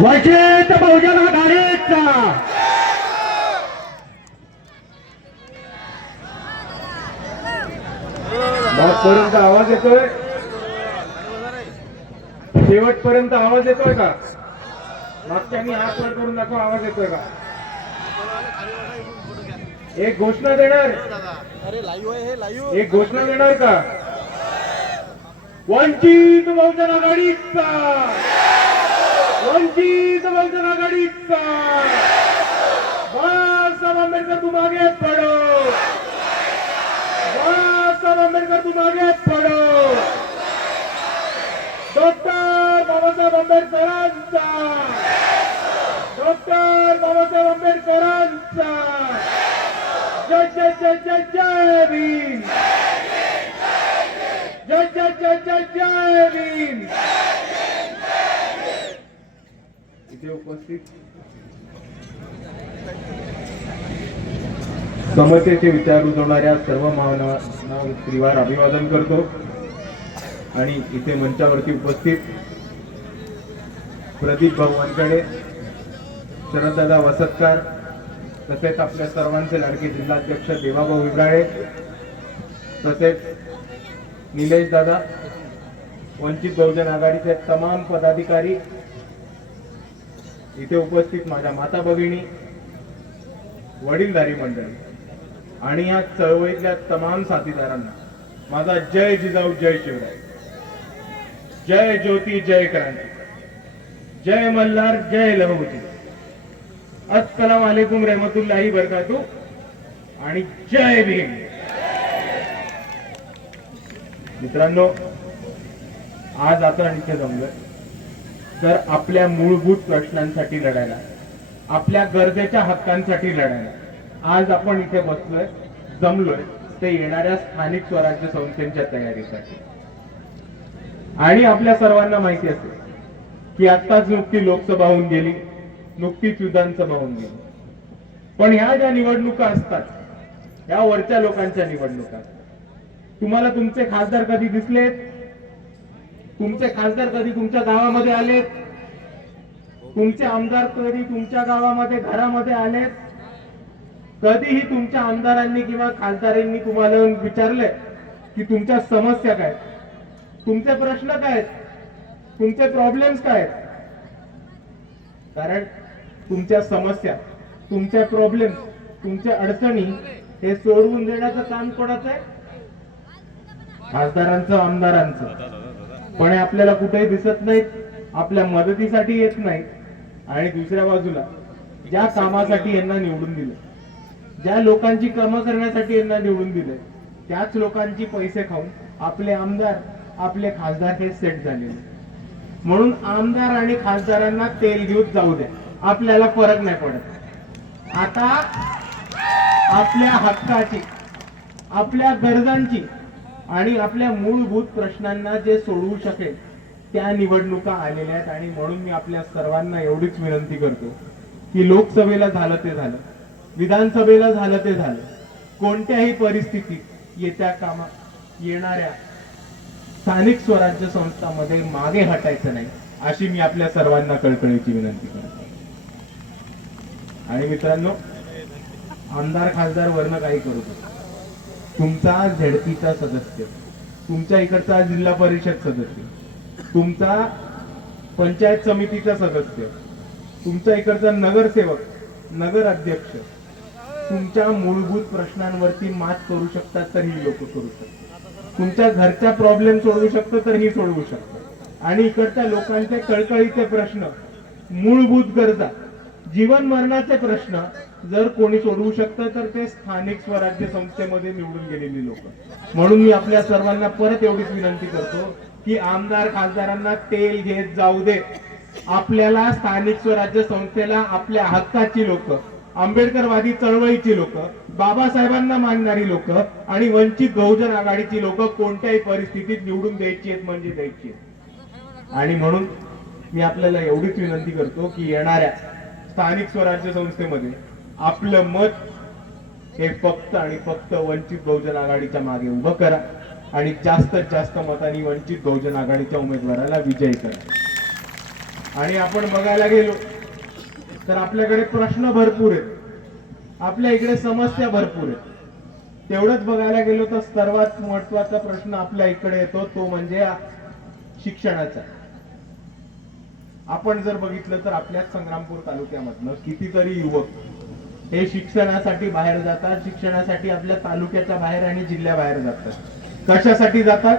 वंचित बहुजन आघाडीचा. मागपर्यंत आवाज येतोय. शेवटपर्यंत आवाज येतोय का? मागच्यानी हात वर करून दाखव आवाज येतोय का? एक घोषणा देणार. अरे लाईव्ह आहे हे लाईव्ह एक घोषणा देणार का? वंचित बहुजन आघाडीचा. वंचित बहुजन आघाडीचा. बाळासाहेब आंबेडकर तू मागे पडो. बाळासाहेब आंबेडकर तू मागे पडो. डॉक्टर बाबासाहेब आंबेडकरांचा. डॉक्टर बाबासाहेब आंबेडकरांचा. जय जय जय जय जय भीम. जय जय जय जय जय भीम. इथे उपस्थित समतेचे विचार रुजवणाऱ्या सर्व मानवांना श्रीवार अभिवादन करतो. आणि इथे मंचावरती उपस्थित प्रदीप भाऊ वानकडे शरददादा वसतकार तसेच आपल्या सर्वांचे लाडके जिल्हाध्यक्ष देवाभाऊ विब्राळे तसेच निलेश दादा वंचित बहुजन आघाडीचे तमाम पदाधिकारी इथे उपस्थित माझ्या माता भगिनी वडीलधारी मंडळी आणि या चळवळीतल्या तमाम साथीदारांना माझा जय जिजाऊ जय शिवराय. जय ज्योती जय क्रांती. जय मल्हार जय लहूजी अस्सलाम वालेकुम रहमतुल्लाही बरकातू. आणि जय भीम. मित्रांनो आज आपण इथे जमलोय तर आपल्या मूलभूत प्रश्नांसाठी लढायला आपल्या गरजेच्या हक्कांसाठी लढायला आज आपण इथे बसलोय जमलोय ते येणाऱ्या स्थानिक स्वराज्य संस्थेच्या तयारीसाठी. आणि आपल्या सर्वांना माहिती असेल की आत्ताच नुकती लोकसभा होऊन गेली नुकतीच विधानसभा होऊन गेली. पण ह्या ज्या निवडणुका असतात या वरच्या लोकांच्या निवडणुका तुम्हाला तुमचे खासदार कधी दिसलेत? तुमचे खासदार कधी तुमच्या गावामध्ये आलेत? तुमचे आमदार कधी तुमच्या गावामध्ये घरामध्ये आलेत? कधीही तुमच्या आमदारांनी किंवा खासदारांनी तुम्हाला विचारले की तुमच्या समस्या काय तुमचे प्रश्न काय आहेत? तुमचे प्रॉब्लेम्स काय आहेत? कारण तुमच्या समस्या तुमच्या प्रॉब्लेम तुमच्या अडचणी हे सोडवून देण्याचं काम कोणाचं आहे? खासदारांचं आमदारांचं. पण हे आपल्याला कुठेही दिसत नाहीत आपल्या मदतीसाठी येत नाहीत. आणि दुसऱ्या बाजूला ज्या कामासाठी यांना निवडून दिलं ज्या लोकांची कामं करण्यासाठी यांना निवडून दिले त्याच लोकांची पैसे खाऊन आपले आमदार आपले खासदार हे सेट झालेले म्हणून आमदार आणि खासदारांना तेल घेऊन जाऊ द्या. आपल्याला फरक नाही पडत. आता आपल्या हक्काची आपल्या गरजांची आणि आपल्या मूलभूत प्रश्नांना जे सोडवू शकेल त्या निवडणुका आलेल्या आहेत आणि म्हणून मी आपल्या सर्वांना एवढीच विनंती करतो की लोकसभेला झालं ते झालं विधानसभेला झालं ते झालं. कोणत्याही परिस्थितीत येत्या कामा येणाऱ्या स्थानिक स्वराज्य संस्थांमध्ये मागे हटायचं नाही अशी मी आपल्या सर्वांना कळकळीची विनंती करतो. आणि मित्रांनो आमदार खासदार वर्ण काही करू शकतो तुमचा झेडपीचा सदस्य तुमच्या इकडचा जिल्हा परिषद सदस्य तुमचा पंचायत समितीचा सदस्य तुमच्या इकडचा नगरसेवक नगर अध्यक्ष तुमच्या मूलभूत प्रश्नांवरती मात करू शकतात तर ही लोक करू शकतात. तुमच्या घरचा प्रॉब्लेम सोडवू शकतो तर ही सोडवू शकतो. आणि इकडच्या लोकांचे कळकळीचे प्रश्न मूलभूत गरजा जीवन मरणाचे प्रश्न जर कोणी सोडवू शकतं तर ते स्थानिक स्वराज्य संस्थेमध्ये निवडून गेलेली लोक. म्हणून मी आपल्या सर्वांना परत एवढीच विनंती करतो की आमदार खासदारांना तेल घेत जाऊ दे आपल्याला स्थानिक स्वराज्य संस्थेला आपल्या हक्काची लोक आंबेडकरवादी चळवळीची लोक बाबासाहेबांना मानणारी लोक आणि वंचित बहुजन आघाडीची लोक कोणत्याही परिस्थितीत निवडून द्यायची आहेत म्हणजे द्यायची आहेत. आणि म्हणून मी आपल्याला एवढीच विनंती करतो की येणाऱ्या स्थानिक स्वराज्य संस्थेमध्ये आपलं मत हे फक्त आणि फक्त वंचित बहुजन आघाडीच्या मागे उभं करा आणि जास्तीत जास्त मतांनी वंचित बहुजन आघाडीच्या उमेदवाराला विजयी करा. आणि आपण बघायला गेलो तर आपल्याकडे प्रश्न भरपूर आहेत. आपल्या इकडे समस्या भरपूर आहेत. तेवढंच बघायला गेलो तर सर्वात महत्त्वाचा प्रश्न आपल्या इकडे येतो तो म्हणजे शिक्षणाचा. आपण जर बघितलं तर आपल्या संग्रामपूर तालुक्यामधनं कितीतरी युवक हे शिक्षणासाठी बाहेर जातात शिक्षणासाठी आपल्या तालुक्याच्या बाहेर आणि जिल्ह्याबाहेर जातात. कशासाठी जातात?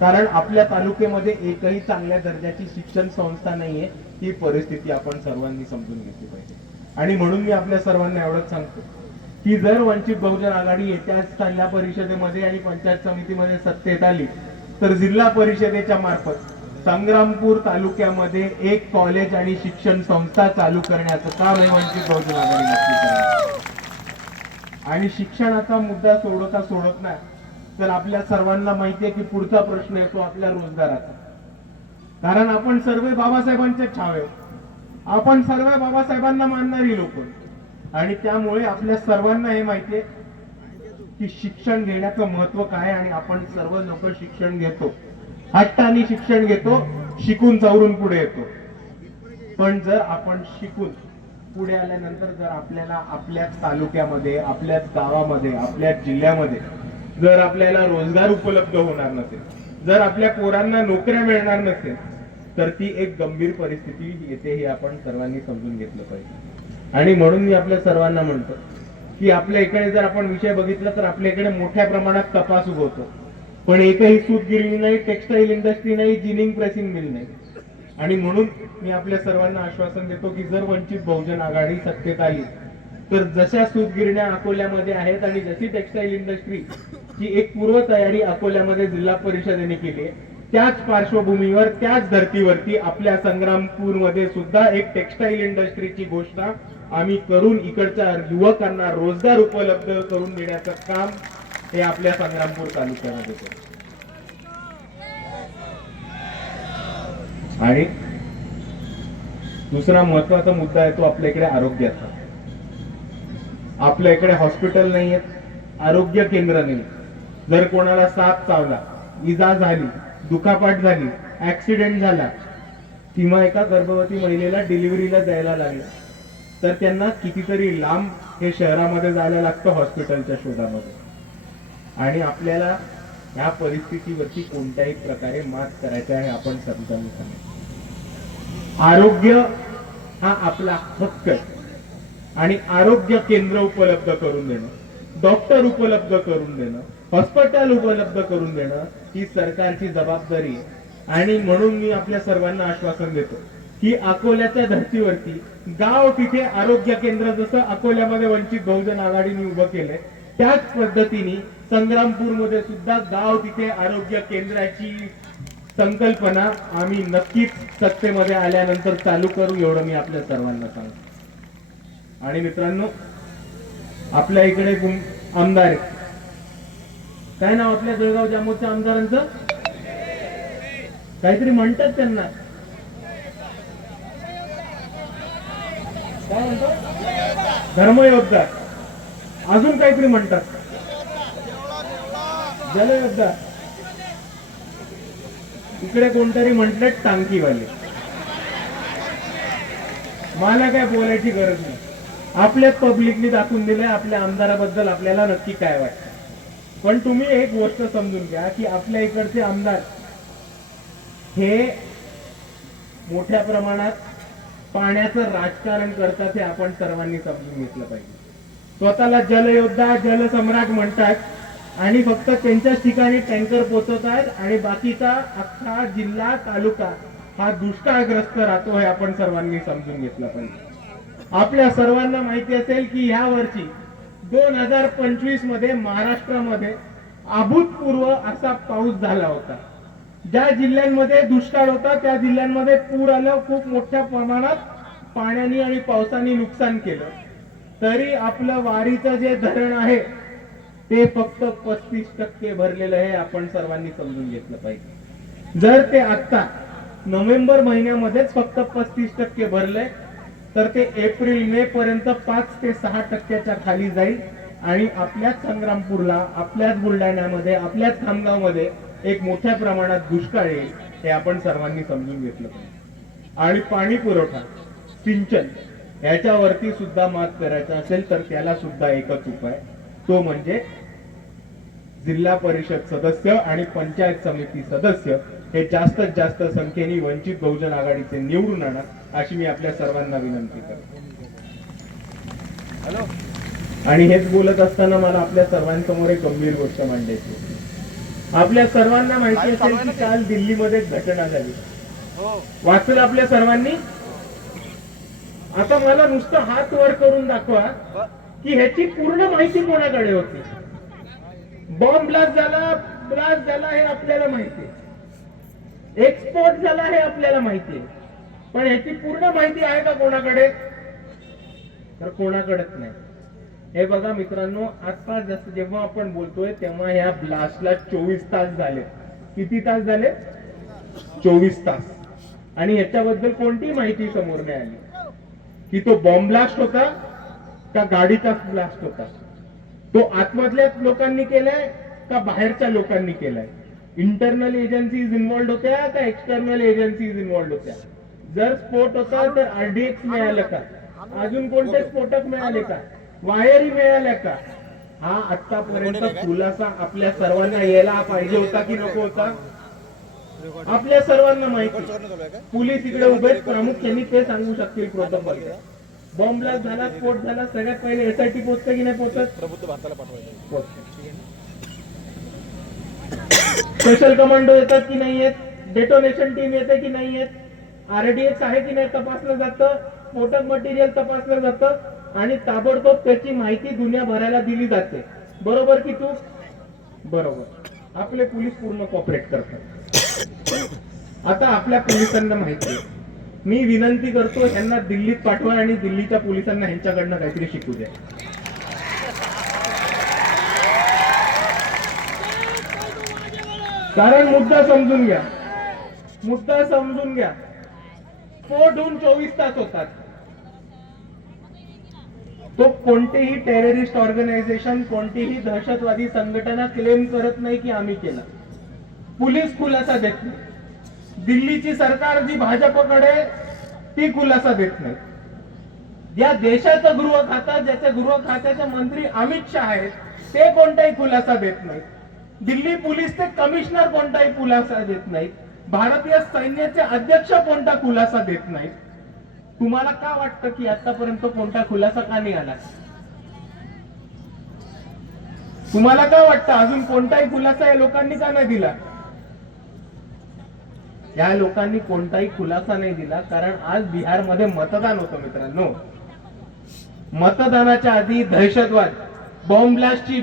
कारण आपल्या तालुक्यामध्ये एकही चांगल्या दर्जाची शिक्षण संस्था नाहीये. ही परिस्थिती आपण सर्वांनी समजून घेतली पाहिजे. आणि म्हणून मी आपल्या सर्वांना एवढंच सांगतो की जर वंचित बहुजन आघाडी येत्या जिल्हा परिषदेमध्ये आणि पंचायत समितीमध्ये सत्तेत आली तर जिल्हा परिषदेच्या मार्फत संग्रामपूर तालुक्यामध्ये एक कॉलेज आणि शिक्षण संस्था चालू करण्याचं काम हे वंचित बहुजन आघाडी नक्की आणि शिक्षणाचा मुद्दा सोडता सोडत नाही तर आपल्या सर्वांना माहितीये की पुढचा प्रश्न येतो आपल्या रोजगाराचा. कारण आपण सर्व बाबासाहेबांच्या छावे. आपण सर्व बाबासाहेबांना मानणारी लोक. आणि त्यामुळे आपल्या सर्वांना हे माहितीये की शिक्षण घेण्याचं महत्त्व काय आणि आपण सर्व लोक शिक्षण घेतो. हट्टाने शिक्षण घेतो शिकून चावरून पुढे येतो. पण जर आपण शिकून पुढे आल्यानंतर जर आपल्याला आपल्याच तालुक्यामध्ये आपल्याच गावामध्ये आपल्याच जिल्ह्यामध्ये जर आपल्याला रोजगार उपलब्ध होणार नसेल जर आपल्या पोरांना नोकऱ्या मिळणार नसेल तर ती एक गंभीर परिस्थिती येते हे आपण सर्वांनी समजून घेतलं पाहिजे. आणि म्हणून मी आपल्या सर्वांना म्हणतो की आपल्या इकडे जर आपण विषय बघितला तर आपल्या इकडे मोठ्या प्रमाणात तपास उगवतो पण एकही सूतगिरणी नाही टेक्सटाईल इंडस्ट्री नाही जिनिंग प्रेसिंग मिल नाही. आणि म्हणून मी आपल्या सर्वांना आश्वासन देतो की जर वंचित बहुजन आघाडी सत्तेत आली तर जशा सूतगिरण्या अकोल्यामध्ये आहेत आणि जशी टेक्सटाईल इंडस्ट्री ची एक पूर्व तयारी अकोल्यामध्ये जिल्हा परिषदेने केली आहे त्याच पार्श्वभूमीवर त्याच धर्तीवरती आपल्या संग्रामपूरमध्ये सुद्धा एक टेक्सटाईल इंडस्ट्रीची घोषणा आम्ही करून इकडच्या युवकांना रोजगार उपलब्ध करून देण्याचं काम हे आपल्या संग्रामपूर तालुक्यामध्ये करतो आणि दुसरा महत्त्वाचा मुद्दा आहे तो आपल्या इकडे आरोग्याचा. आपल्या इकडे हॉस्पिटल नाही आहेत आरोग्य केंद्र नाही जर कोणाला साप चावला इजा झाली दुखापाट झाली ऍक्सिडेंट झाला. किंवा एका गर्भवती महिलेला डिलिव्हरीला जायला लागलं. तर त्यांना कितीतरी लांब हे शहरामध्ये जायला लागतं हॉस्पिटलच्या शोधामध्ये. आणि आपल्याला ह्या परिस्थितीवरती कोणत्याही प्रकारे मात करायचं आहे आपण समजावून सांगितलं आरोग्य हा आपला हक्क आणि आरोग्य केंद्र उपलब्ध करून देणं डॉक्टर उपलब्ध करून देणं हॉस्पिटल उपलब्ध करून देणं ही सरकारची जबाबदारी आहे. आणि म्हणून मी आपल्या सर्वांना आश्वासन देतो की अकोल्याच्या धर्तीवरती गाव तिथे आरोग्य केंद्र जसं अकोल्यामध्ये वंचित बहुजन आघाडीने उभं केलंय त्याच पद्धतीने संग्रामपूरमध्ये सुद्धा गाव तिथे आरोग्य केंद्राची संकल्पना आम्ही नक्कीच सत्तेमध्ये आल्यानंतर चालू करू एवढं मी आपल्या सर्वांना सांगतो. आणि मित्रांनो आपल्या इकडे गुम- आमदार काय नाव आपल्या जळगाव जामोदच्या आमदारांचं? काहीतरी म्हणतात त्यांना. काय म्हणतात धर्मयोद्धा. अजून काहीतरी म्हणतात. जलयोद्धा. इकडे कोणतरी म्हटलं टांकीवाले. मला काय बोलायची गरज नाही. आपल्याच पब्लिकनी दाखवून दिलंय आपल्या आमदाराबद्दल आपल्याला नक्की काय वाटतं? पण तुम्ही एक गोष्ट समजून घ्या की आपल्या इकडचे आमदार हे मोठ्या प्रमाणात पाण्याचं राजकारण करतात हे आपण सर्वांनी समजून घेतलं पाहिजे. स्वतःला जलयोद्धा जलसम्राट म्हणतात आणि फक्त त्यांच्याच ठिकाणी टँकर पोहोचवतात आणि बाकीचा अख्खा जिल्हा तालुका हा दुष्काळग्रस्त राहतो हे आपण सर्वांनी समजून घेतलं पाहिजे. आपल्या सर्वांना माहिती असेल की ह्या वर्षी दोन हजार पंचवीसमध्ये महाराष्ट्रामध्ये अभूतपूर्व असा पाऊस झाला होता. ज्या जिल्ह्यांमध्ये दुष्काळ होता त्या जिल्ह्यांमध्ये पूर आलं खूप मोठ्या प्रमाणात पाण्याने आणि पावसाने नुकसान केलं. तरी आपलं वारीचं जे धरण आहे ते फक्त पस्तीस टक्के भरलेलं आहे आपण सर्वांनी समजून घेतलं पाहिजे. जर ते आता नोव्हेंबर महिन्यामध्येच फक्त पस्तीस टक्के भरलंय तर ते एप्रिल मे पर्यंत पाच ते सहा टक्क्याच्या खाली जाईल. आणि आपल्याच संग्रामपूरला आपल्याच बुलढाण्यामध्ये आपल्याच खामगावमध्ये एक मोठ्या प्रमाणात दुष्काळ येईल हे आपण सर्वांनी समजून घेतलं पाहिजे. आणि पाणी पुरवठा सिंचन याच्यावरती सुद्धा मात करायचं असेल तर त्याला सुद्धा एकच उपाय. तो म्हणजे जिल्हा परिषद सदस्य आणि पंचायत समिती सदस्य हे जास्तीत जास्त संख्येने वंचित बहुजन आघाडीचे निवडून आणा अशी मी आपल्या सर्वांना विनंती करतो. हॅलो. आणि हेच बोलत असताना मला आपल्या सर्वांसमोर एक गंभीर गोष्ट मांडायची होती. आपल्या सर्वांना माहिती असेल की? काल दिल्लीमध्ये घटना झाली. हो. वाचलं आपल्या सर्वांनी? आता मला नुसतं हात वर करून दाखवा की ह्याची पूर्ण माहिती कोणाकडे होती? बॉम्ब ब्लास्ट झाला ब्लास्ट झाला हे आपल्याला माहिती आहे. एक्सपोर्ट झाला हे आपल्याला माहिती आहे. पण याची पूर्ण माहिती आहे का कोणाकडे? तर कोणाकडेच नाही. हे बघा मित्रांनो आजपास जास्त जेव्हा आपण बोलतोय तेव्हा ह्या ब्लास्टला चोवीस तास झाले. किती तास झाले? चोवीस तास. आणि याच्याबद्दल कोणती माहिती समोर नाही आली. की तो बॉम्ब ब्लास्ट होता का गाडीचा ब्लास्ट होता? तो आतमधल्याच लोकांनी केलाय का बाहेरच्या लोकांनी केलाय? इंटरनल एजन्सीज इन्व्हॉल्ड होत्या का एक्सटर्नल एजन्सीज इन्व्हॉल्ड होत्या? जर स्फोट होता तर आरडीएक्स मिळालं का? अजून कोणते स्फोटक मिळाले का? वायरी मिळाल्या का? हा आतापर्यंत खुलासा आपल्या सर्वांना यायला पाहिजे होता की नको होता? आपल्या सर्वांना माहिती. पोलीस इकडे उभे प्रामुख्याने ते सांगू शकतील प्रोटोकॉल बॉम्ब ब्लास्ट झाला स्फोट झाला सगळ्यात पहिले एसआयटी पोहोचतं की नाही पोहोचत? प्रबुद्ध भारताला पाठवायचं स्पेशल कमांडो येतात की नाही येत डेटोनेशन टीम येते की नाही येत आरडीएक्स आहे की नाही तपासलं जातं? स्फोटक मटेरियल तपासलं जातं? आणि ताबडतोब त्याची माहिती दुनियाभराला दिली जाते. बरोबर की तू बरोबर. आपले पोलीस पूर्ण कॉपरेट करतात. आता आपल्या पोलिसांना माहिती मी विनंती करतो यांना दिल्लीत पाठवा आणि दिल्लीच्या पोलिसांना ह्यांच्याकडनं काहीतरी शिकू द्या. कारण मुद्दा समजून घ्या. मुद्दा समजून घ्या. स्फोट होऊन चोवीस तास होतात. तो कोणतेही टेररिस्ट ऑर्गनायझेशन कोणतीही दहशतवादी संघटना क्लेम करत नाही की आम्ही केला. पोलीस खुलासा देत नाही. दिल्लीची सरकार जी भाजपकडे ती खुलासा देत नाही. या देशाचं गृह खातं ज्याचे गृह खात्याचे मंत्री अमित शहा आहेत ते कोणताही खुलासा देत नाही दिल्ली पोलीसचे कमिशनर कोणताही खुलासा देत नाहीत. भारतीय सैन्याचे अध्यक्ष कोणता खुलासा देत नाहीत. तुम्हाला का वाटतं की आतापर्यंत कोणता खुलासा का नाही आला? तुम्हाला काय वाटतं अजून कोणताही खुलासा या लोकांनी का नाही दिला? या लोकांनी कोणताही खुलासा नाही दिला कारण आज बिहारमध्ये मतदान होतं मित्रांनो. मतदानाच्या आधी दहशतवाद बॉम्ब ब्लास्टची